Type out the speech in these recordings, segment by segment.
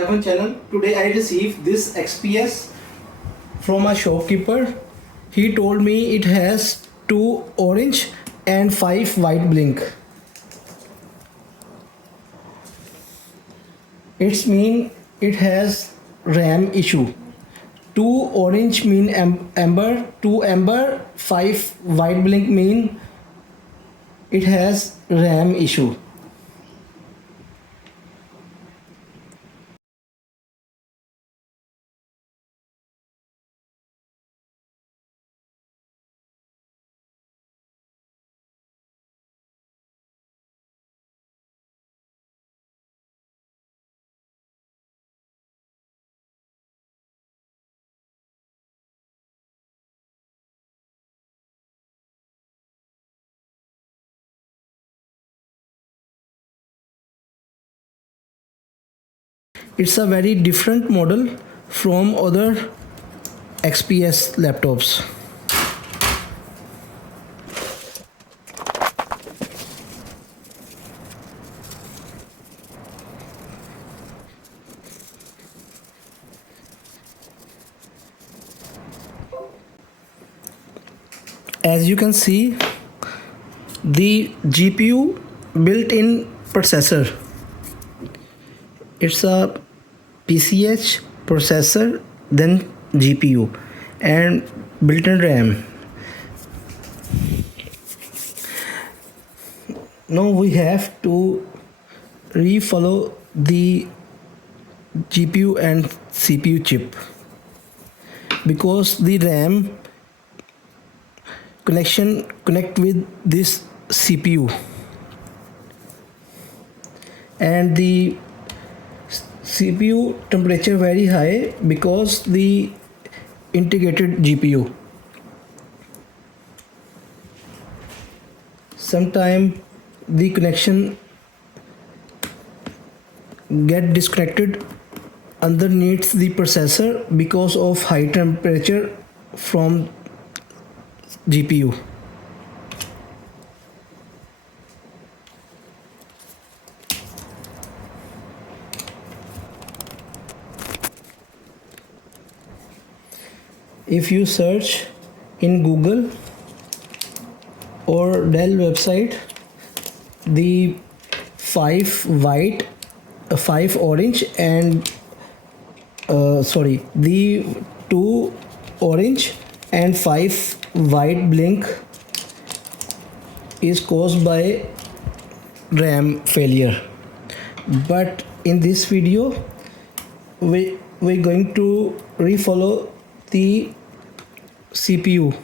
Channel. Today I received this XPS from a shopkeeper. He told me it has 2 orange and 5 white blink. It's mean it has RAM issue. 2 orange mean amber, 2 amber, 5 white blink mean it has RAM issue. It's a very different model from other XPS laptops. As you can see, the GPU built-in processor. It's a PCH processor, then GPU, and built-in RAM. Now we have to refollow the GPU and CPU chip because the RAM connect with this CPU, and the CPU temperature very high because the integrated GPU. Sometime the connection get disconnected underneath the processor because of high temperature from GPU. If you search in Google or Dell website, the 5 white, 5 orange and the 2 orange and 5 white blink is caused by RAM failure. But in this video we're going to refollow the CPU.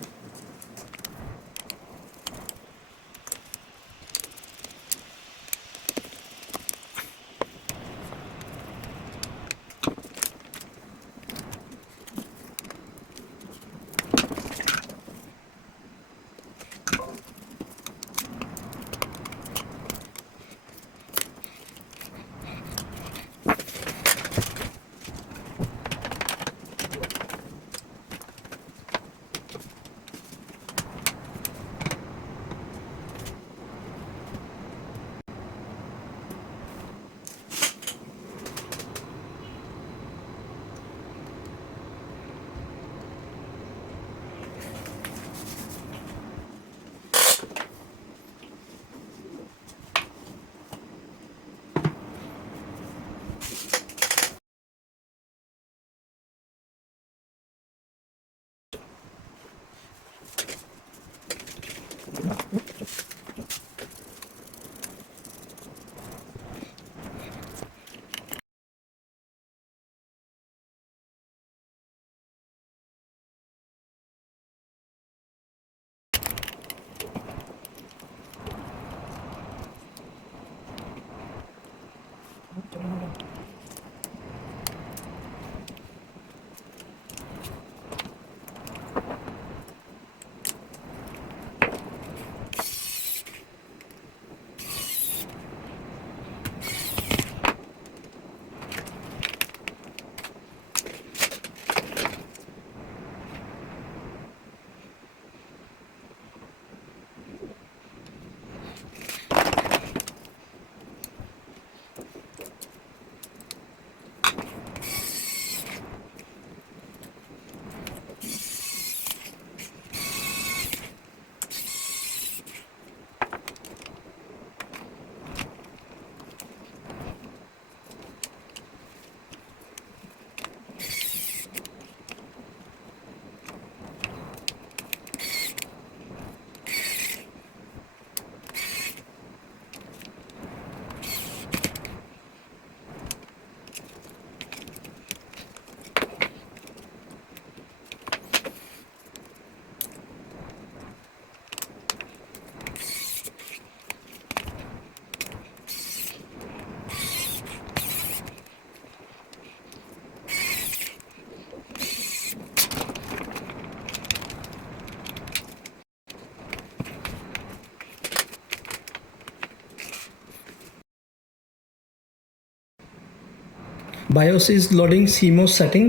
BIOS is loading CMOS setting.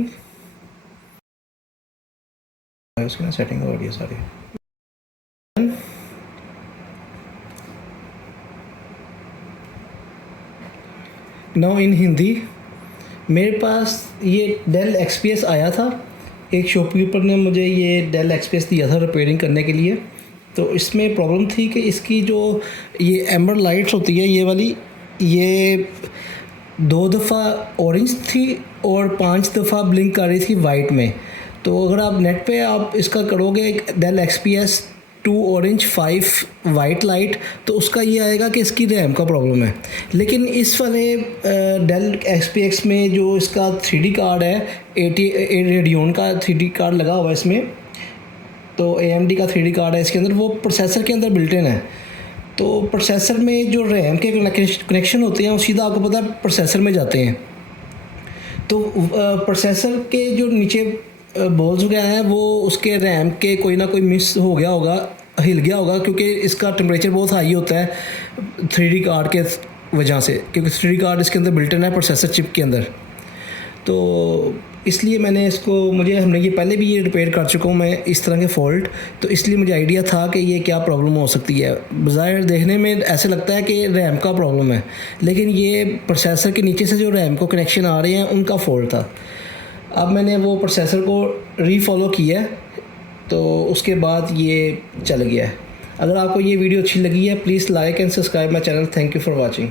BIOS की ना setting हो रही है सारी. Now in Hindi. मेरे पास ये del XPS आया था. एक शॉपकीपर ने मुझे ये डेल XPS दिया था रिपेयरिंग करने के लिए. तो इसमें प्रॉब्लम थी कि इसकी जो ये एम्बर लाइट्स होती है ये वाली, ये 2 दफ़ा ऑरेंज थी और 5 दफ़ा ब्लिंक कर रही थी वाइट में. तो अगर आप नेट पे आप इसका करोगे Dell XPS 2 orange 5 white light, तो उसका ये आएगा कि इसकी रैम का प्रॉब्लम है. लेकिन इस वाले डेल XPS में जो इसका 3D कार्ड है, 80 रेडियन का 3D कार्ड लगा हुआ है इसमें. तो AMD का 3D कार्ड है इसके अंदर, वो प्रोसेसर के अंदर बिल्ट इन है. तो प्रोसेसर में जो रैम के कनेक्शन होते हैं वो सीधा आपको पता है प्रोसेसर में जाते हैं. तो प्रोसेसर के जो नीचे बॉल्स वगैरह हैं वो उसके रैम के कोई ना कोई मिस हो गया होगा, हिल गया होगा, क्योंकि इसका टेम्परेचर बहुत हाई होता है 3D कार्ड के वजह से, क्योंकि 3D कार्ड इसके अंदर बिल्ट इन है प्रोसेसर चिप के अंदर. तो इसलिए मैंने हमने ये पहले भी ये रिपेयर कर चुका हूँ मैं इस तरह के फ़ॉल्ट. तो इसलिए मुझे आइडिया था कि ये क्या प्रॉब्लम हो सकती है. बज़ाहिर देखने में ऐसे लगता है कि रैम का प्रॉब्लम है, लेकिन ये प्रोसेसर के नीचे से जो रैम को कनेक्शन आ रहे हैं उनका फ़ॉल्ट था. अब मैंने वो प्रोसेसर को रीफॉलो किया है, तो उसके बाद ये चल गया है. अगर आपको ये वीडियो अच्छी लगी है, please like and subscribe my channel. Thank you for watching.